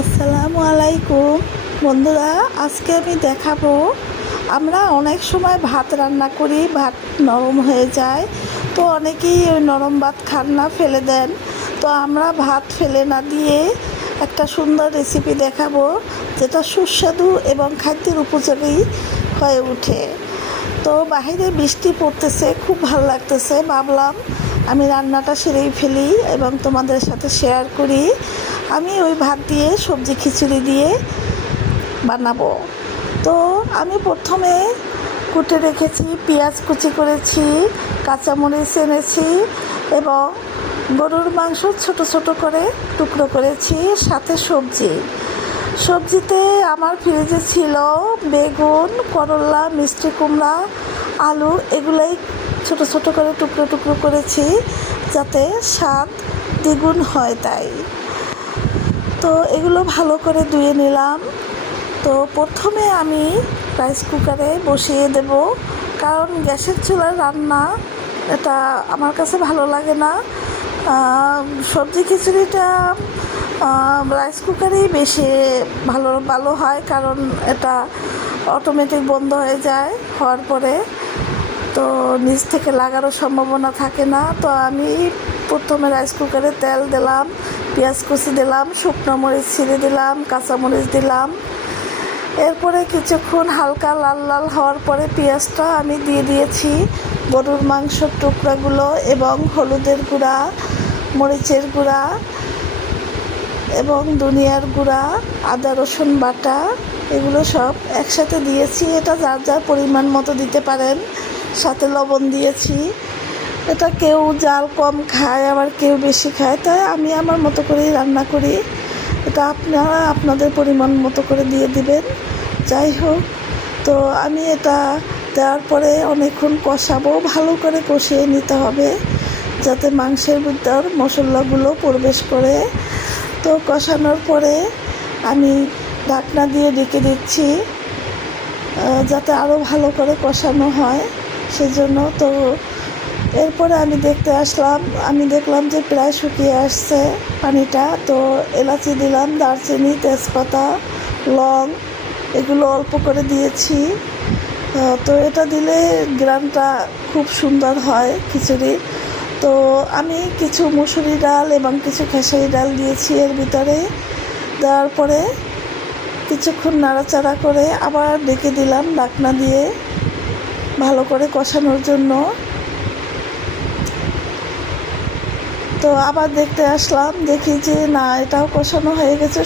আসসালামু আলাইকুম বন্ধুরা, আজকে আমি দেখাবো আমরা অনেক সময় ভাত রান্না করি, ভাত নরম হয়ে যায়। তো অনেকেই ওই নরম ভাত খান না, ফেলে দেন। তো আমরা ভাত ফেলে না দিয়ে একটা সুন্দর রেসিপি দেখাবো, যেটা সুস্বাদু এবং খাদ্যের উপযোগী হয়ে ওঠে। তো বাইরে বৃষ্টি পড়তেছে, খুব ভালো লাগতেছে। ভাবলাম আমি রান্নাটা সেরেই ফেলি এবং তোমাদের সাথে শেয়ার করি। আমি ওই ভাত দিয়ে সবজি খিচুড়ি দিয়ে বানাবো। তো আমি প্রথমে কুটে রেখেছি, পেঁয়াজ কুচি করেছি, কাঁচামরিচ এনেছি এবং গরুর মাংস ছোট ছোট করে টুকরো করেছি, সাথে সবজিতে আমার ফ্রিজে ছিল বেগুন, করলা, মিষ্টি কুমড়া, আলু, এগুলাই ছোট ছোট করে টুকরো টুকরো করেছি, যাতে স্বাদ দ্বিগুণ হয় তাই। তো এগুলো ভালো করে ধুয়ে নিলাম। তো প্রথমে আমি রাইস কুকারে বসিয়ে দেব, কারণ গ্যাসের চুলার রান্না এটা আমার কাছে ভালো লাগে না। সবজি খিচুড়িটা রাইস কুকারেই বেশি ভালো হয়, কারণ এটা অটোমেটিক বন্ধ হয়ে যায়, হওয়ার পরে তো নিচ থেকে লাগারও সম্ভাবনা থাকে না। তো আমি প্রথমে রাইস কুকারে তেল দিলাম, পেঁয়াজ কুচি দিলাম, শুকনো মরিচ ছিঁড়ে দিলাম, কাঁচামরিচ দিলাম। এরপরে কিছুক্ষণ হালকা লাল লাল হওয়ার পরে পেঁয়াজটা আমি দিয়ে দিয়েছি গরুর মাংসের টুকরাগুলো এবং হলুদের গুঁড়া, মরিচের গুঁড়া এবং ধনিয়ার গুঁড়া, আদা রসুন বাটা, এগুলো সব একসাথে দিয়েছি। এটা যার যার পরিমাণ মতো দিতে পারেন। সাথে লবণ দিয়েছি। এটা কেউ জাল কম খায়, আবার কেউ বেশি খায়, তাই আমি আমার মতো করেই রান্না করি। এটা আপনারা আপনাদের পরিমাণ মতো করে দিয়ে দিবেন। যাই হোক, তো আমি এটা দেওয়ার পরে অনেকক্ষণ কষাবো, ভালো করে কষিয়ে নিতে হবে, যাতে মাংসের ভিতর মশলাগুলো প্রবেশ করে। তো কষানোর পরে আমি ঢাকনা দিয়ে ঢেকে দিচ্ছি, যাতে আরও ভালো করে কষানো হয় সেজন্য। তো এরপরে আমি দেখলাম যে প্রায় শুকিয়ে আসছে পানিটা। তো এলাচি দিলাম, দারচিনি, তেজপাতা, লং, এগুলো অল্প করে দিয়েছি। তো এটা দিলে গ্রানটা খুব সুন্দর হয় খিচুড়ির। তো আমি কিছু মুসুরি ডাল এবং কিছু খেসারি ডাল দিয়েছি এর ভিতরে। দেওয়ার পরে কিছুক্ষণ নাড়াচাড়া করে আবার ডেকে দিলাম ঢাকনা দিয়ে ভালো করে কষানোর জন্য। তো আবার দেখতে আসলাম, দেখি যে না, এটাও কষানো হয়ে গেছে।